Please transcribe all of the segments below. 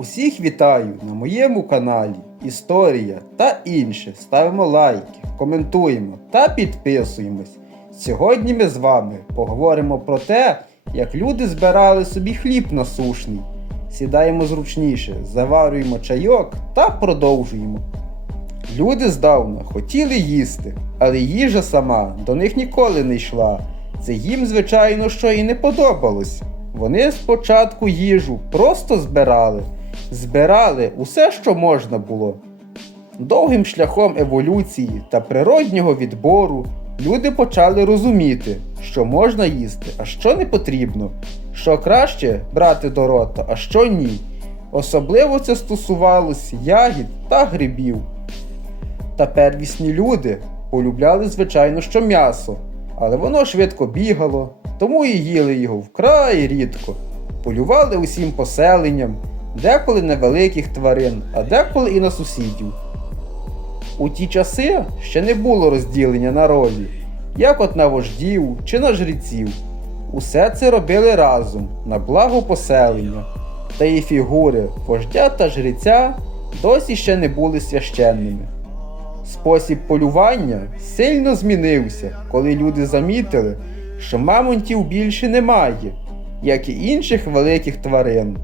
Усіх вітаю на моєму каналі Історія та інше. Ставимо лайки, коментуємо та підписуємось. Сьогодні ми з вами поговоримо про те, як люди збирали собі хліб насушний. Сідаємо зручніше, заварюємо чайок та продовжуємо. Люди здавна хотіли їсти, але їжа сама до них ніколи не йшла. Це їм, звичайно, що і не подобалось. Вони спочатку їжу просто збирали, збирали усе, що можна було. Довгим шляхом еволюції та природнього відбору люди почали розуміти, що можна їсти, а що не потрібно, що краще брати до рота, а що ні. Особливо це стосувалось ягід та грибів. Та первісні люди полюбляли, звичайно, що м'ясо, але воно швидко бігало, тому і їли його вкрай рідко. Полювали усім поселенням, деколи на великих тварин, а деколи і на сусідів. У ті часи ще не було розділення на ролі, як от на вождів чи на жреців. Усе це робили разом на благо поселення, та і фігури вождя та жреця досі ще не були священними. Спосіб полювання сильно змінився, коли люди замітили, що мамонтів більше немає, як і інших великих тварин.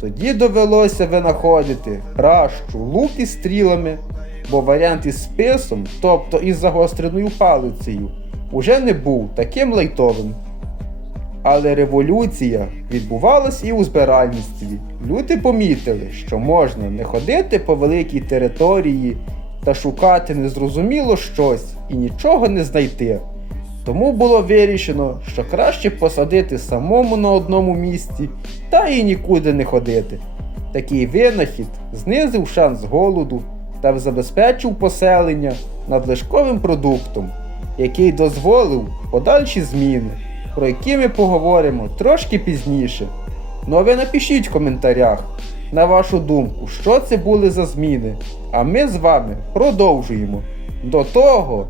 Тоді довелося винаходити пращу, лук із стрілами, бо варіант із списом, тобто із загостреною палицею, уже не був таким лайтовим. Але революція відбувалась і у збиральництві. Люди помітили, що можна не ходити по великій території та шукати незрозуміло щось і нічого не знайти. Тому було вирішено, що краще посадити самому на одному місці та і нікуди не ходити. Такий винахід знизив шанс голоду та забезпечив поселення надлишковим продуктом, який дозволив подальші зміни, про які ми поговоримо трошки пізніше. Ну а ви напишіть в коментарях, на вашу думку, що це були за зміни, а ми з вами продовжуємо. До того,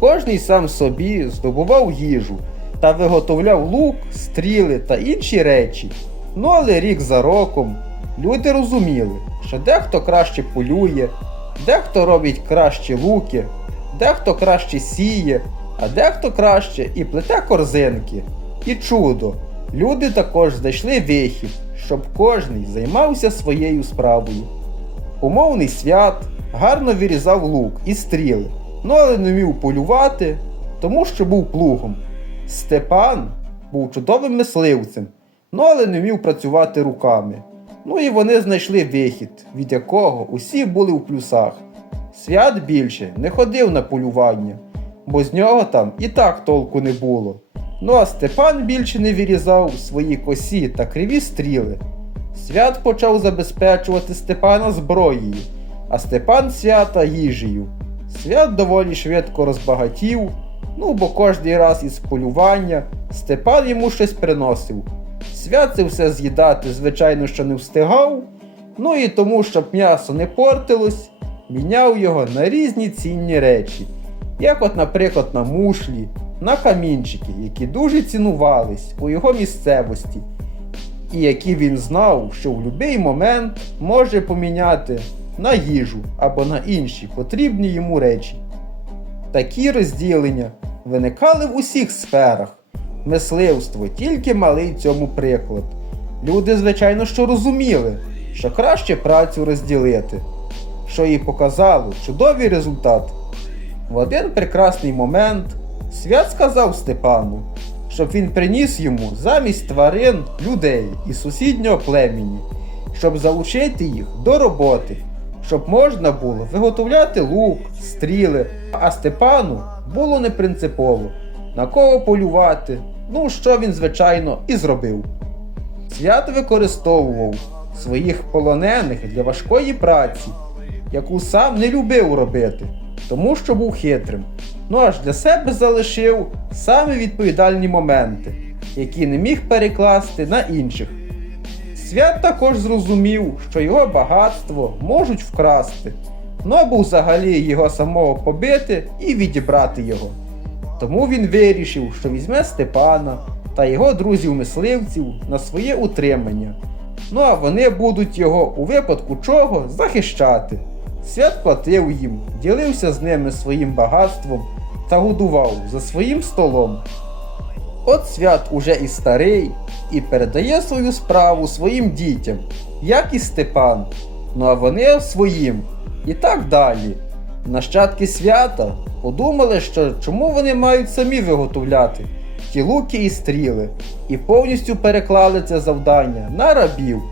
кожний сам собі здобував їжу та виготовляв лук, стріли та інші речі. Ну але рік за роком люди розуміли, що дехто краще полює, дехто робить кращі луки, дехто краще сіє, а дехто краще і плете корзинки. І чудо, люди також знайшли вихід, щоб кожний займався своєю справою. Умовний свят гарно вирізав лук і стріли, ну але не вмів полювати, тому що був плугом. Степан був чудовим мисливцем, ну але не вмів працювати руками. Ну і вони знайшли вихід, від якого усі були у плюсах. Свят більше не ходив на полювання, бо з нього там і так толку не було. Ну а Степан більше не вирізав свої косі та криві стріли. Свят почав забезпечувати Степана зброєю, а Степан свята їжею. Свят доволі швидко розбагатів, ну бо кожний раз із полювання Степан йому щось приносив. Свят це все з'їдати, звичайно, що не встигав, ну і тому, щоб м'ясо не портилось, міняв його на різні цінні речі, як от, наприклад, на мушлі, на камінчики, які дуже цінувались у його місцевості, і які він знав, що в будь-який момент може поміняти на їжу або на інші потрібні йому речі. Такі розділення виникали в усіх сферах. Мисливство тільки малий цьому приклад. Люди, звичайно, що розуміли, що краще працю розділити, що і показало чудовий результат. В один прекрасний момент свят сказав Степану, щоб він приніс йому замість тварин людей із сусіднього племені, щоб залучити їх до роботи, щоб можна було виготовляти лук, стріли, а Степану було не принципово, на кого полювати, ну що він, звичайно, і зробив. Свят використовував своїх полонених для важкої праці, яку сам не любив робити, тому що був хитрим. Ну аж для себе залишив саме відповідальні моменти, які не міг перекласти на інших. Свят також зрозумів, що його багатство можуть вкрасти, ну або взагалі його самого побити і відібрати його. Тому він вирішив, що візьме Степана та його друзів-мисливців на своє утримання. Ну а вони будуть його у випадку чого захищати. Свят платив їм, ділився з ними своїм багатством та годував за своїм столом. От свят уже і старий, і передає свою справу своїм дітям, як і Степан. Ну а вони своїм. І так далі. Нащадки свята подумали, що чому вони мають самі виготовляти ті луки і стріли, і повністю переклали це завдання на рабів,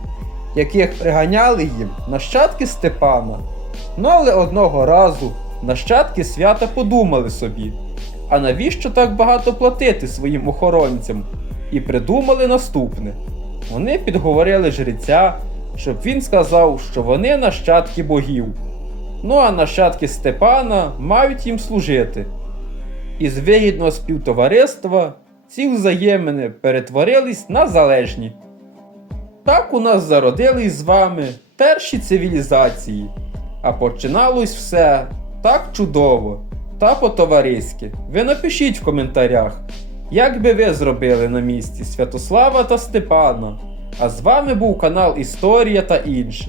яких приганяли їм нащадки Степана. Ну але одного разу нащадки свята подумали собі, а навіщо так багато платити своїм охоронцям? І придумали наступне. Вони підговорили жреця, щоб він сказав, що вони нащадки богів. Ну а нащадки Степана мають їм служити. Із вигідного співтовариства ці взаємини перетворились на залежні. Так у нас зародились з вами перші цивілізації, а починалось все так чудово та по-товариськи. Ви напишіть в коментарях, як би ви зробили на місці Святослава та Степана. А з вами був канал Історія та інше.